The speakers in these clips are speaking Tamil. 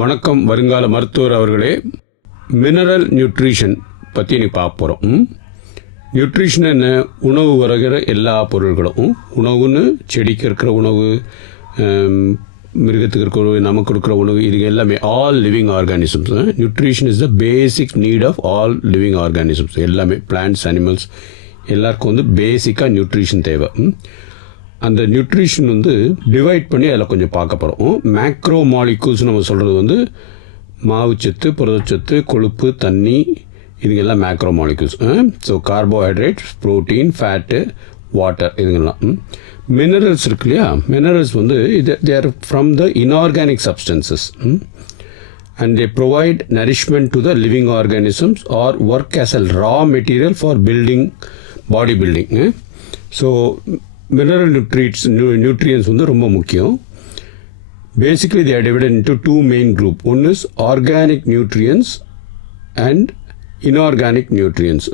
வணக்கம் வருங்கால மருத்துவர் அவர்களே. மினரல் நியூட்ரிஷன் பற்றி நீ பார்க்க போகிறோம். நியூட்ரிஷன் என்ன? உணவு வருகிற எல்லா பொருள்களும். உணவுன்னு செடிக்கு இருக்கிற உணவு, மிருகத்துக்கு இருக்கிற உணவு, நமக்கு இருக்கிற உணவு, இது எல்லாமே all living organisms. Nutrition is the basic need of all living organisms. எல்லாமே பிளான்ட்ஸ், அனிமல்ஸ் எல்லாருக்கும் வந்து பேசிக்காக நியூட்ரிஷன் தேவை. அந்த நியூட்ரிஷன் வந்து டிவைட் பண்ணி அதில் கொஞ்சம் பார்க்க போகிறோம். மேக்ரோ மாலிகூல்ஸ் நம்ம சொல்கிறது வந்து மாவுச்சத்து, புரதச்சத்து, கொழுப்பு, தண்ணி, இதுங்கெல்லாம் macro molecules. So carbohydrates, protein, fat, water, இதுங்கெல்லாம். மினரல்ஸ் இருக்கு இல்லையா? மினரல்ஸ் வந்து they are from the inorganic substances and they provide nourishment to the living organisms or work as a raw material for building, bodybuilding. So mineral nutrients வந்து ரொம்ப முக்கியம். Basically they are divided into two main group. One is organic nutrients and inorganic nutrients.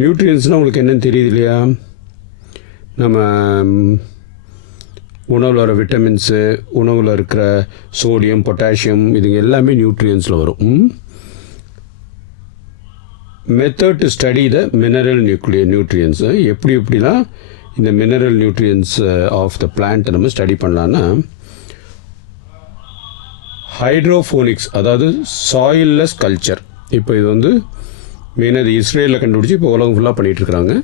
நியூட்ரியன்ஸ்னால் உங்களுக்கு என்னன்னு தெரியுது இல்லையா? நம்ம உணவில் வர விட்டமின்ஸு, உணவில் இருக்கிற சோடியம், பொட்டாசியம், இதுங்க எல்லாமே நியூட்ரியன்ஸில் வரும். Method to study the mineral nutrients. எப்படிலாம் இந்த மினரல் நியூட்ரியன்ஸ் ஆஃப் த பிளான்ட்டை நம்ம ஸ்டடி பண்ணலான்னா, ஹைட்ரோஃபோனிக்ஸ், அதாவது சாயில்லெஸ் கல்ச்சர். இப்போ இது வந்து மெயினாக இது இஸ்ரேலில் கண்டுபிடிச்சி இப்போ உலகம் ஃபுல்லாக பண்ணிகிட்ருக்குறாங்க.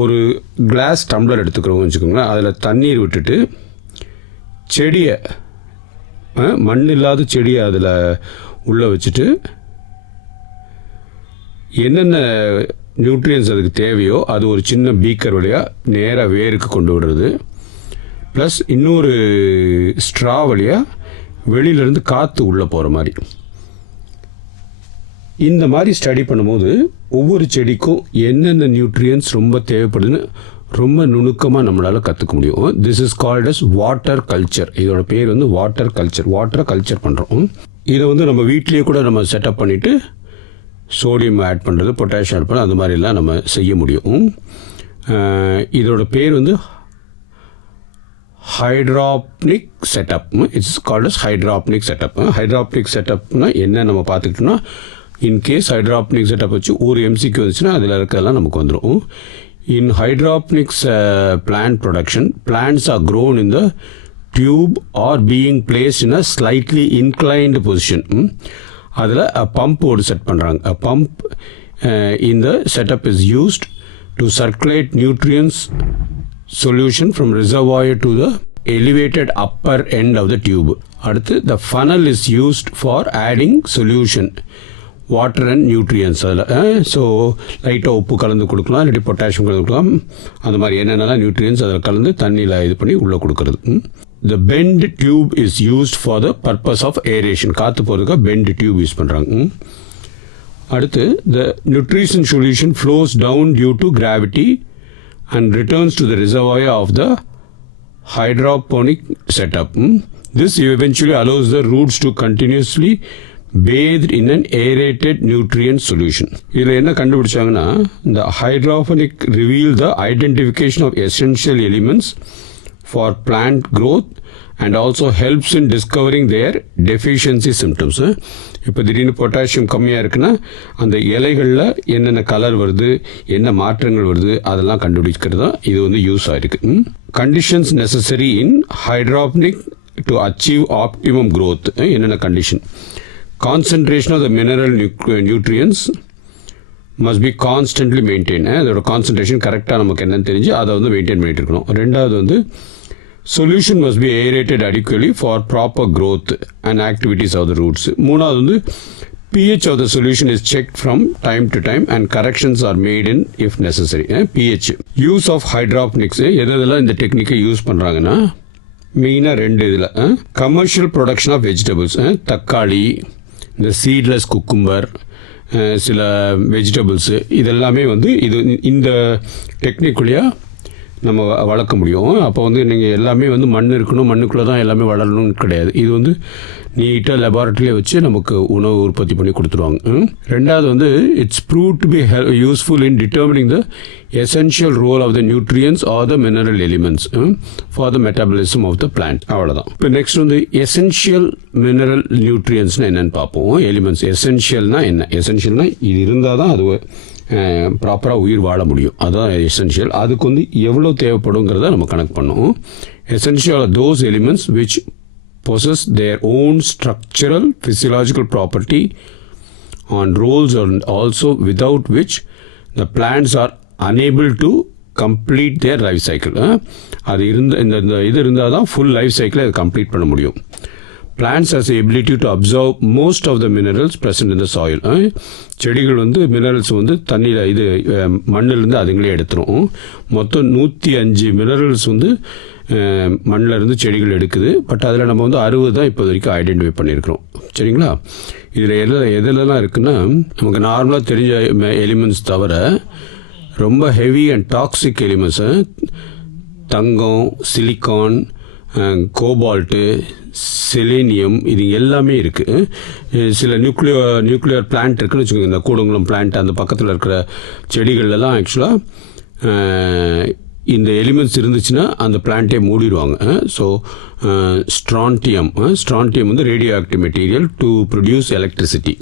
ஒரு கிளாஸ் டம்ளர் எடுத்துக்கிறோம் வச்சுக்கோங்களேன். அதில் தண்ணீர் விட்டுட்டு செடியை, மண் இல்லாத செடியை அதில் உள்ளே வச்சுட்டு என்னென்ன நியூட்ரியன்ஸ் அதுக்கு தேவையோ அது ஒரு சின்ன பீக்கர் வழியாக நேராக வேருக்கு கொண்டு விடுறது. ப்ளஸ் இன்னொரு ஸ்ட்ரா வழியாக வெளியிலேருந்து காற்று உள்ளே போகிற மாதிரி. இந்த மாதிரி ஸ்டடி பண்ணும்போது ஒவ்வொரு செடிக்கும் என்னென்ன நியூட்ரியன்ஸ் ரொம்ப தேவைப்படுதுன்னு ரொம்ப நுணுக்கமாக நம்மளால் கற்றுக்க முடியும். This is called as water culture. இதோட பேர் வந்து வாட்டர் கல்ச்சர். வாட்டரை கல்ச்சர் பண்ணுறோம். இதை வந்து நம்ம வீட்லேயே கூட நம்ம செட்டப் பண்ணிவிட்டு சோடியம் ஆட் பண்ணுறது, பொட்டாசியம் ஆட் பண்ணுறது, அந்த மாதிரிலாம் நம்ம செய்ய முடியும். இதோட பேர் வந்து hydroponic setup. It's called as hydroponic setup. Hydroponic செட்டப்னா என்ன நம்ம பார்த்துக்கிட்டோம்னா, இன்கேஸ் ஹைட்ராப்னிக் செட்டப் வச்சு ஒரு எம்சிக்கு வந்துச்சுன்னா அதில் இருக்கிறதெல்லாம் நமக்கு வந்துடும். In hydroponics plant production, plants are grown in the tube or being placed in a slightly inclined position. அதில் பம்ப் ஒரு செட் பண்ணுறாங்க. பம்ப் இந்த setup is used to circulate nutrients solution from reservoir to the elevated upper end of the tube. அடுத்து the funnel is used for adding solution, water and nutrients. அதில் ஸோ லைட்டாக உப்பு கலந்து கொடுக்கலாம், இல்லாட்டி பொட்டாசியம் கலந்து கொடுக்கலாம். அந்த மாதிரி என்னென்னலாம் நியூட்ரியன்ஸ் அதில் கலந்து தண்ணியில் இது பண்ணி உள்ளே கொடுக்கறது. The bent tube is used for the purpose of aeration. காற்று போகிறதுக்காக பெண்ட் டியூப் யூஸ் பண்ணுறாங்க. அடுத்து the nutrition solution flows down due to gravity and returns to the reservoir of the hydroponic setup. This eventually allows the roots to continuously bathed in an aerated nutrient solution. இதில் என்ன கண்டுபிடிச்சாங்கன்னா, the hydroponic reveal the identification of essential elements for plant growth and also helps in discovering their deficiency symptoms. இப்போ திடீர்னு பொட்டாசியம் கம்மியாக இருக்குன்னா அந்த இலைகளில் என்னென்ன கலர் வருது, என்ன மாற்றங்கள் வருது, அதெல்லாம் கண்டுபிடிக்கிறது தான் இது வந்து யூஸ் ஆகிருக்கு. Conditions necessary in hydroponic to achieve optimum growth. என்னென்ன condition? Concentration of the mineral nutrients must be constantly maintain. அதோட கான்சன்ட்ரேஷன் கரெக்டாக நமக்கு என்னன்னு தெரிஞ்சு அதை வந்து மெயின்டைன் பண்ணிட்டு இருக்கணும். ரெண்டாவது வந்து solution must be aerated adequately for proper growth and activities of the roots. மூணாவது வந்து pH of the solution is checked from time to time and corrections are made in if necessary. pH. Use of hydroponics எதெல்லாம் இந்த டெக்னிக்கை யூஸ் பண்ணுறாங்கன்னா, மெயினாக ரெண்டு இதில் கமர்ஷியல் ப்ரொடக்ஷன் ஆஃப் வெஜிடபிள்ஸ், தக்காளி, இந்த சீட்லெஸ் குக்கும்பர், சில வெஜிடபிள்ஸு, இதெல்லாமே வந்து இது இந்த டெக்னிக்குள்ளேயே நம்ம வளர்க்க முடியும். அப்போ வந்து நீங்கள் எல்லாமே வந்து மண் இருக்கணும், மண்ணுக்குள்ளே தான் எல்லாமே வளரணும்னு கிடையாது. இது வந்து நீட்டாக லெபார்ட்டரியிலே வச்சு நமக்கு உணவு உற்பத்தி பண்ணி கொடுத்துருவாங்க. ரெண்டாவது வந்து it's prove to be useful in determining the essential role of the nutrients or the mineral elements for the metabolism of the plant. அவ்வளோதான். இப்போ நெக்ஸ்ட் வந்து எசென்ஷியல் மினரல் நியூட்ரியன்ஸ்னால் என்னென்னு பார்ப்போம். எலிமெண்ட்ஸ் எசென்ஷியல்னால் என்ன? எசென்ஷியல்னா இது இருந்தால் தான் அது ப்ராப்பராக உயிர் வாழ முடியும். அதுதான் எசென்ஷியல். அதுக்கு வந்து எவ்வளோ தேவைப்படுங்கிறத நம்ம கணக்கு பண்ணோம். Essential are those elements which possess their own structural physiological property on roles and also without which the plants are unable to complete their life cycle. அது இந்த இது இருந்தால் தான் ஃபுல் லைஃப் சைக்கிளை அதை கம்ப்ளீட் பண்ண முடியும். Plants has the ability to absorb most of the minerals present in the soil. செடிகள் வந்து மினரல்ஸ் வந்து தண்ணியில் இது மண்ணிலேருந்து அதுங்களே எடுத்துரும். மொத்தம் 105 மினரல்ஸ் வந்து மண்ணில் இருந்து செடிகள் எடுக்குது. பட் அதில் நம்ம வந்து 60 தான் இப்போ வரைக்கும் ஐடென்டிஃபை பண்ணியிருக்கிறோம். சரிங்களா? இதில் எதுலலாம் இருக்குன்னா, நமக்கு நார்மலாக தெரிஞ்ச எலிமெண்ட்ஸ் தவிர ரொம்ப heavy and toxic elements Thangam, silicon, cobalt, selenium, இது எல்லாமே இருக்குது. சில நியூக்ளியர் பிளான்ட் இருக்குன்னு வச்சுக்கோங்க. இந்த கூடங்குளம் பிளான்ட் அந்த பக்கத்தில் இருக்கிற செடிகள்லாம் ஆக்சுவலாக இந்த எலிமெண்ட்ஸ் இருந்துச்சுன்னா அந்த பிளான்ட்டே மூடிடுவாங்க. ஸோ ஸ்ட்ரான்டியம் வந்து radio active material to produce electricity.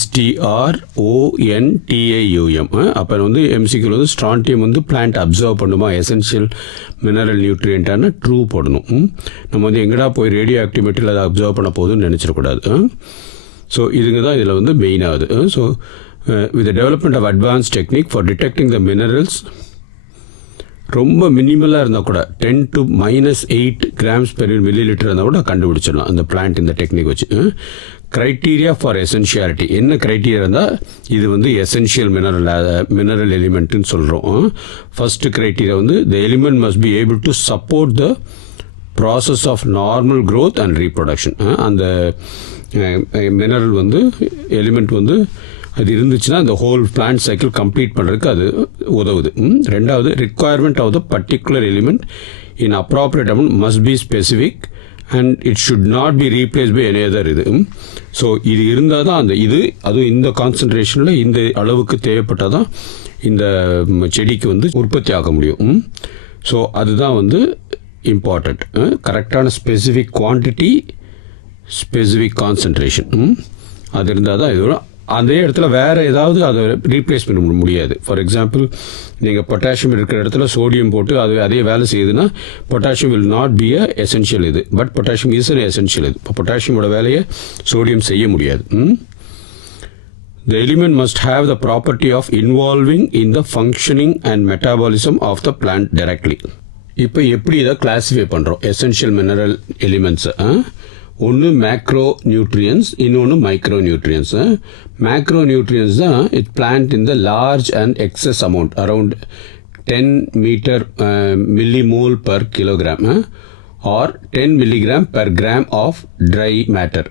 STRONTIUM. அப்புறம் வந்து எம்சிக்யூவில் வந்து ஸ்ட்ரான்டியம் வந்து பிளான்ட் அப்சர்வ் பண்ணுமா, எசென்ஷியல் மினரல் நியூட்ரியன்ட்டான ட்ரூ போடணும். நம்ம வந்து எங்கடா போய் ரேடியோ ஆக்டிவ் மெட்டீரியல் அதை அப்சர்வ் பண்ண போதுன்னு நினச்சிடக்கூடாது. ஸோ இதுங்க தான் இதில் வந்து மெயினாகுது. So with the development of advance technique for detecting the minerals, ரொம்ப மினிமலாக இருந்தால் கூட 10 to -8 grams per milliliter இருந்தால் கூட கண்டுபிடிச்சிடலாம் அந்த பிளான்ட் இந்த டெக்னிக் வச்சு. க்ரைட்டீரியா ஃபார் எசென்ஷியாலிட்டி என்ன க்ரைட்டீரியா இருந்தால் இது வந்து எசென்ஷியல் மினரல் எலிமெண்ட்டுன்னு சொல்கிறோம். ஃபஸ்ட்டு க்ரைட்டீரியா வந்து the element must be able to support the process of normal growth and reproduction. அந்த மினரல் வந்து எலிமெண்ட் வந்து அது இருந்துச்சுன்னா அந்த ஹோல் பிளான்ட் சைக்கிள் கம்ப்ளீட் பண்ணுறதுக்கு அது உதவுது. ரெண்டாவது, requirement of the particular element in appropriate amount must be specific and it should not be replace by any other. இது ஸோ இது இருந்தால் தான் அந்த இது அதுவும் இந்த கான்சன்ட்ரேஷனில் இந்த அளவுக்கு தேவைப்பட்டால் தான் இந்த செடிக்கு வந்து உற்பத்தி ஆக முடியும். ஸோ அதுதான் வந்து இம்பார்ட்டண்ட். கரெக்டான ஸ்பெசிஃபிக் குவான்டிட்டி, ஸ்பெசிஃபிக் கான்சன்ட்ரேஷன் அது இருந்தால் தான் இது அதே இடத்துல வேறு ஏதாவது அதை ரீப்ளேஸ் பண்ண முடியாது. ஃபார் எக்ஸாம்பிள், நீங்கள் பொட்டாசியம் இருக்கிற இடத்துல சோடியம் போட்டு அது அதே வேலை செய்யுதுன்னா potassium will not be a essential இது. But potassium is an essential இது. இப்போ பொட்டாசியமோட வேலையை சோடியம் செய்ய முடியாது. The element must have the property of involving in the functioning and metabolism of the plant directly. இப்போ எப்படி இதை கிளாஸிஃபை பண்ணுறோம் எசென்ஷியல் மினரல் எலிமெண்ட்ஸை? ஒன்று மேக்ரோ நியூட்ரியன்ஸ், இன்னொன்று மைக்ரோ நியூட்ரியன்ஸ். மேக்ரோ நியூட்ரியன்ஸ் தான் it plant in the large and excess amount around 10 millimole per kilogram or 10 milligram per gram of dry matter.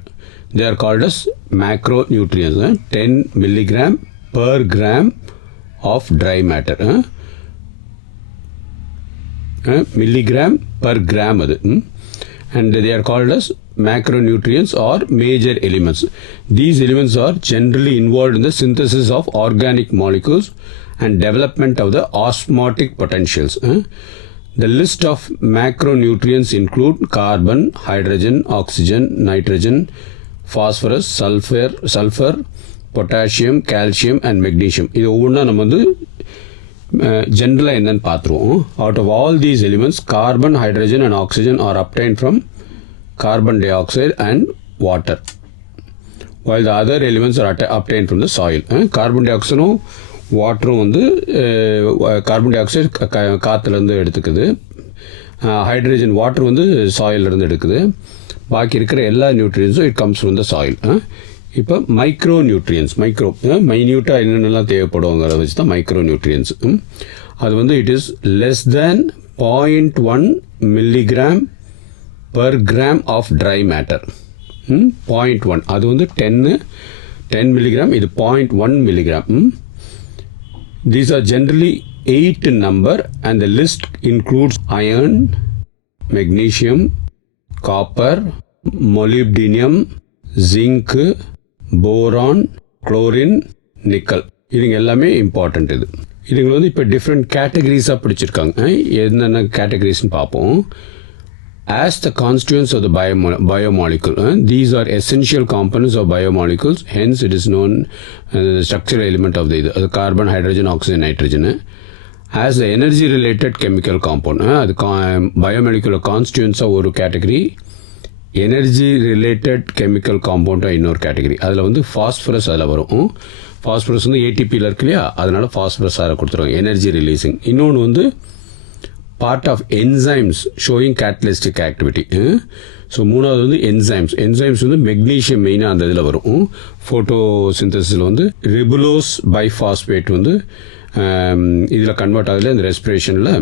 They are called as macronutrients. 10 milligram per gram of dry matter. Milligram per gram அது. And they are called as macronutrients or major elements. These elements are generally involved in the synthesis of organic molecules and development of the osmotic potentials. The list of macronutrients include carbon, hydrogen, oxygen, nitrogen, phosphorus, sulfur, potassium, calcium and magnesium. இது ஒவ்வொன்றா நம்ம வந்து ஜென்ரலாக என்னன்னு பார்த்துருவோம். Out of all these elements carbon, hydrogen and oxygen are obtained from carbon dioxide and water, while the other elements are obtained from the soil. Carbon டை ஆக்சைடும் வாட்டரும் வந்து கார்பன் டை ஆக்சைடு காற்றுலேருந்து எடுத்துக்குது, ஹைட்ரஜன் வாட்டர் வந்து சாயிலிருந்து எடுக்குது, பாக்கி இருக்கிற எல்லா நியூட்ரியன்ஸும் it comes from the soil. இப்போ மைக்ரோ நியூட்ரியன்ஸ், மைன்யூட்டாக என்னென்னலாம் தேவைப்படுங்கிறத வச்சு தான் மைக்ரோ நியூட்ரியன்ஸ். அது வந்து it is less than 0.1 milligram per gram of dry matter. 0.1 அது வந்து 10 milligram, இது 0.1 milligram. These are generally 8 in number, and the list includes iron, magnesium, copper, molybdenum, zinc, boron, chlorine, nickel. இதுங்க எல்லாமே இம்பார்ட்டண்ட். இதுங்க வந்து இப்போ டிஃப்ரெண்ட் கேட்டகரிஸாக பிடிச்சிருக்காங்க. என்னென்ன கேட்டகரிஸ்ன்னு பார்ப்போம். As the constituents of the biomolecule, these are essential components of biomolecules, hence it is known as the structural element of the carbon, hydrogen, oxygen, nitrogen. As the energy related chemical compound, அது biomolecular constituents ஒரு கேட்டகரி, எனர்ஜி ரிலேட்டட் கெமிக்கல் காம்பவுண்டாக இன்னொரு கேட்டகரி. அதில் வந்து ஃபாஸ்பரஸ் அதில் வரும். ஃபாஸ்பரஸ் வந்து ஏடிபியில் இருக்கு இல்லையா, அதனால ஃபாஸ்பரஸ் அதில் கொடுத்துருவாங்க, எனர்ஜி ரிலீசிங். இன்னொன்று வந்து part of enzymes showing catalytic activity. So மூணாவது வந்து என்சைம்ஸ் வந்து மெக்னீஷியம் மெயினாக அந்த இதில் வரும். ஃபோட்டோ சிந்தசிஸில் வந்து ரிபுலோஸ் பைஃபாஸ்பேட் வந்து இதில் கன்வெர்ட் ஆகுது இந்த ரெஸ்பிரேஷனில்.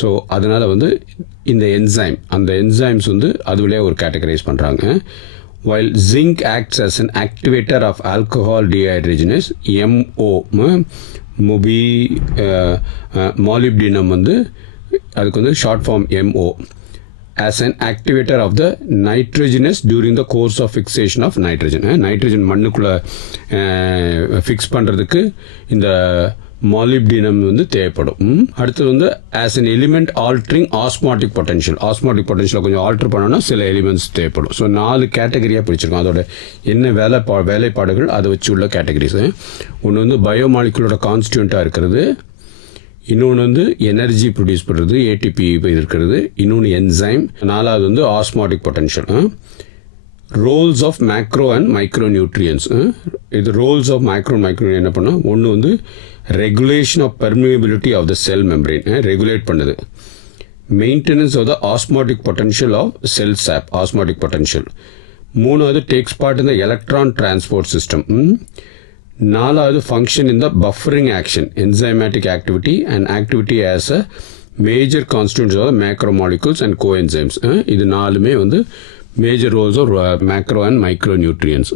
ஸோ அதனால் வந்து இந்த அந்த என்சைம்ஸ் வந்து அதுவிலே ஒரு கேட்டகரைஸ் பண்ணுறாங்க. while zinc acts as an activator of alcohol dehydrogenase, MO, molybdenum வந்து அதுக்கு வந்து short form MO, as an activator of the nitrogenase during the course of fixation of nitrogen. Nitrogen மண்ணுக்குள்ளே ஃபிக்ஸ் பண்ணுறதுக்கு இந்த மாலிப்டினம் வந்து தேவைப்படும். அடுத்தது வந்து as an element altering osmotic potential கொஞ்சம் ஆல்ட்ரு பண்ணோன்னா சில எலிமெண்ட்ஸ் தேவைப்படும். ஸோ 4 கேட்டகரியாக பிடிச்சிருக்கோம். அதோட என்ன வேலைப்பாடுகள் அதை வச்சு உள்ள கேட்டகரிஸ். ஒன்று வந்து பயோமாலிகுலோட கான்ஸ்டியூண்ட்டாக இருக்கிறது, இன்னொன்று வந்து எனர்ஜி ப்ரொடியூஸ் பண்ணுறது ஏடிபி இருக்கிறது, இன்னொன்று என்சைம், 4வது வந்து osmotic potential. Roles of macro and micro nutrients. இது ரோல்ஸ் ஆஃப் மேக்ரோ என்ன பண்ணால், ஒன்று வந்து regulation of permeability of the cell membrane, regulate பண்ணுது. Maintenance of the osmotic potential of cell sap, osmotic potential. 3வது takes part in the electron transport system. 4வது function in the buffering action, enzymatic activity and activity as a major constituents of macromolecules and coenzymes. இது 4மே வந்து major Rolle's of macro and micro nutrients.